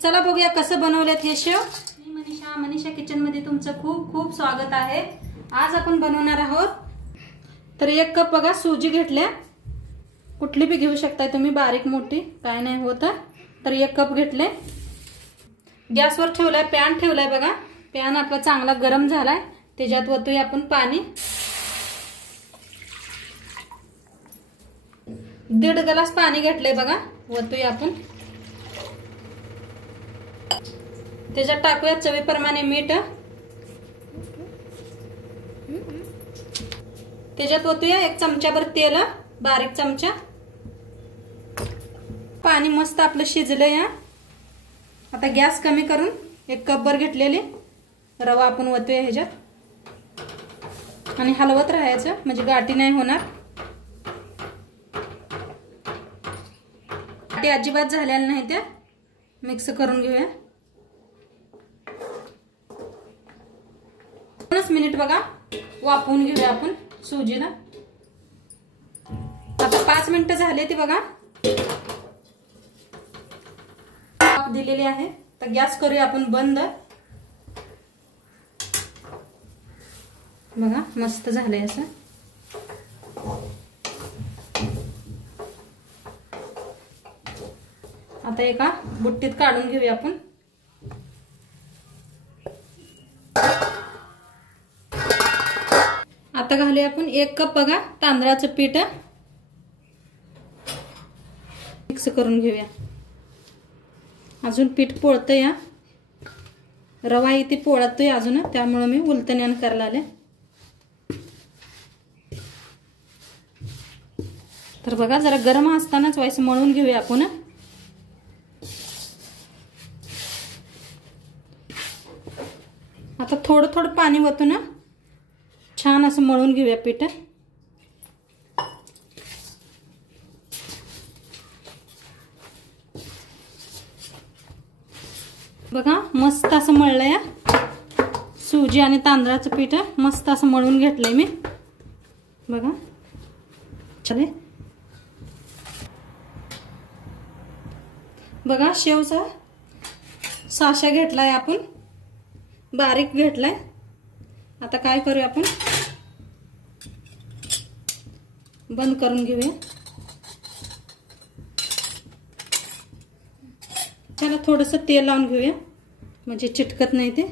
चला बघूया कसं बनवलेत हे शेव। मी मनीषा किचन मध्ये तुमचं खूप खूप स्वागत आहे। आज आपण बनवणार आहोत। तर 1 कप बघा सुजी घेतल्या, कुठली भी घेऊ शकता तुम्ही, बारीक मोठी काय नाही होत। तर 1 कप घेतले, गॅसवर ठेवलाय, पॅन ठेवलाय बघा। पॅन आपला चांगला गरम झालाय, त्याच्यात वतूया आपण पाणी। 1.5 ग्लास पाणी घेतलंय बघा, वतूया आपण। त्याच्यात टाकूया चवीप्रमाणे मीठ, त्याच्यात वतूया 1 चमचाभर तेल, बारीक चमचा। पाणी मस्त आपलं शिजलंय। आता गॅस कमी करून 1 कप भर घेतलेले रवा आपण वतूया ह्याच्यात आणि हलवत राहायचं, म्हणजे गाठी नाही होणार। गाठी अजिबात झालेल्या नाही, त्या मिक्स करून घेऊया। 2 मिनिट बघा वाफवून घेऊया आपण सुजीला। आता 5 मिनिटं झाले ती बघा, वाफ दिलेली आहे। तर गॅस करूया आपण बंद। बघा मस्त झालंय असं। आता एका बुट्टीत काढून घेऊया आपण। आता घालूया आपण 1 कप बघा तांदळाचं पीठ, मिक्स करून घेऊया। अजून पीठ पोळतंय, रवा इथे पोळतोय अजून, त्यामुळे मी उलटण्यान करायला आले। तर बघा जरा गरम असतानाच व्हायचं मळून घेऊया आपण। आता थोडं थोडं पाणी वतो ना, छान असं मळून घेऊया पीठ। बघा मस्त असं मळलंय, सुजी आणि तांदळाचं पीठ मस्त असं मळून घेतलंय मी। बघा चले, बघा शेवचा साशा घेतलाय आपण, बारीक घेतलाय। आता काय करूया आपण, बंद करून घेऊया। त्याला थोडंसं तेल लावून घेऊया, म्हणजे चिटकत नाही ते।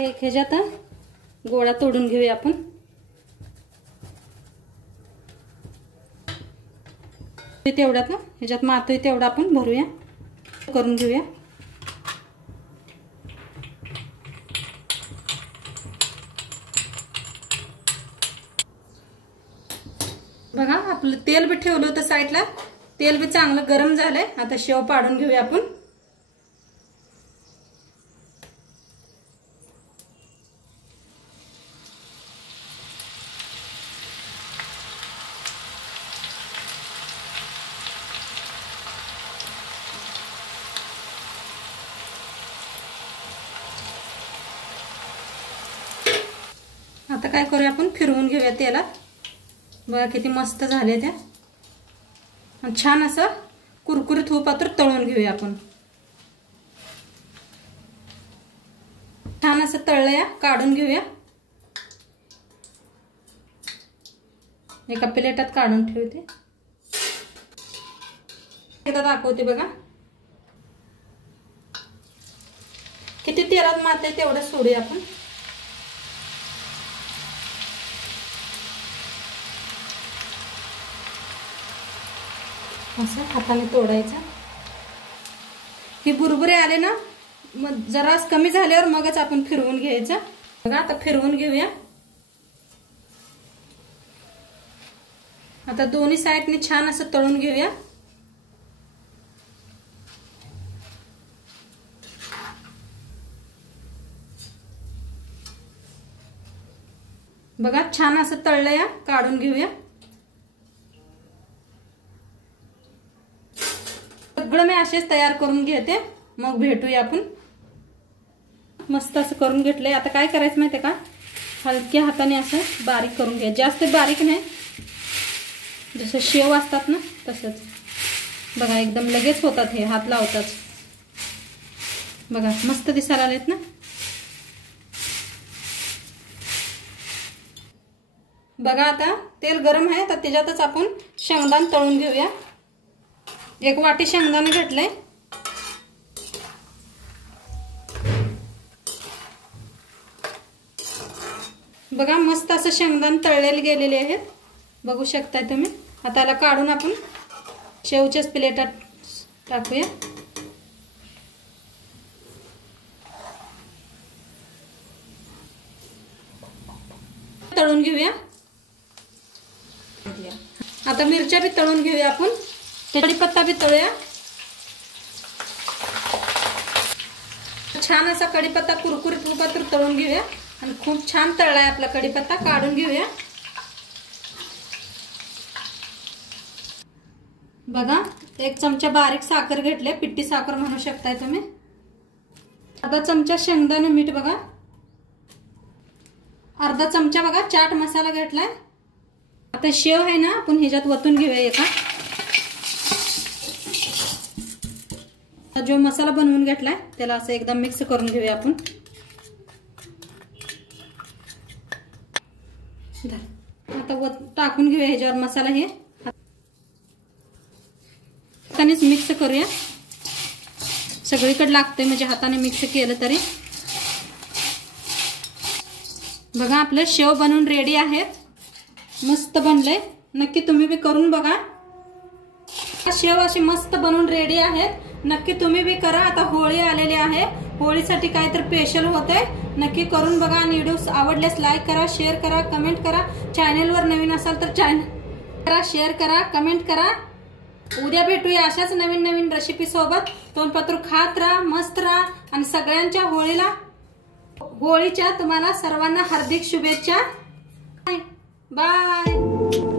एक ह्याच्यात गोळा तोडून घेऊया आपण। तेवढ्यात ह्याच्यात मातोय तेवढा आपण भरूया, करून घेऊया। बघा आपलं तेल भी ठेवलं होतं साईडला, तेल भी चांगलं गरम झालंय। आता शेव पाडून घेऊया आपण। आता काय करूया आपण, फिरवून घेऊया तेलात। बघा किती मस्त झाले त्या, आणि छान असं कुरकुरीत होईपर्यंत तळून घेऊया आपण। छान असं तळलंय, काढून घेऊया। एका प्लेटात काढून ठेवते, एकदा दाखवते बघा। किती तेलात मारते तेवढं सोडूया आपण। असं हाताने तोडायचं, हे बुरबुरे आले ना, मग जरा कमी झाल्यावर मगच आपण फिरवून घ्यायचं। बघा आता फिरवून घेऊया। आता दोन्ही साईडने छान असं तळून घेऊया। बघा छान असं तळलंय, काढून घेऊया। सगळं मी असेच तयार करून घेते, मग भेटूया आपण। मस्त असं करून घेतलंय। आता काय करायचं माहिती का, हलक्या हाताने असं बारीक करून घ्या, जास्त बारीक नाही, जसं शेव असतात ना तसंच। बघा एकदम लगेच होतात हे, हात लावताच. बघा मस्त दिसायला आलेत ना. बघा आता तेल गरम आहे तर त्याच्यातच आपण शेंगदाणे तळून घेऊया. 1 वाटी शेंगदाणे घेतले. बघा मस्त असं शेंगदाणे तळलेले गेलेले आहेत, बघू शकताय तुम्ही. आता याला काढून आपण शेवच्याच प्लेटात टाकूया. तळून घेऊया. आता मिरच्या बी तळून घेऊया आपण. कढीपत्ता बी तळूया. छान असा कढीपत्ता कुरकुरीत उपात्र तळून घेऊया. आणि खूप छान तळलाय आपला कढीपत्ता, काढून घेऊया. बघा 1 चमचा बारीक साखर घेतले, पिठी साखर म्हणू शकताय तुम्ही. अर्धा चमचा शेंगदाणे मीठ बघा. अर्धा चमचा बघा चाट मसाला घेतलाय. आता शेव आहे ना आपण ह्याच्यात वतून घेऊया एका. जो मसाला बनवून घेतलाय त्याला असं एकदम मिक्स करून घेऊया आपण. आता टाकून घेऊया ह्याच्यावर मसाला. हे हातानेच मिक्स करूया. सगळीकडे लागतंय म्हणजे हाताने मिक्स केलं तरी. बघा आपलं शेव बनवून रेडी आहेत. मस्त बनलंय. नक्की तुम्ही बी करून बघा. शेव अशी मस्त बनवून रेडी आहेत. नक्की तुम्ही बी करा. आता होळी आलेली आहे, होळीसाठी काहीतरी स्पेशल होतंय. नक्की करून बघा. आणि व्हिडिओ आवडल्यास लाईक करा, शेअर करा, कमेंट करा. चॅनलवर नवीन असाल तर चॅनल करा, शेअर करा, कमेंट करा. उद्या भेटूया अशाच नवीन नवीन रेसिपी सोबत. तोंडपत्र खात राहा, मस्त राहा. आणि सगळ्यांच्या होळीच्या तुम्हाला सर्वांना हार्दिक शुभेच्छा. बाय.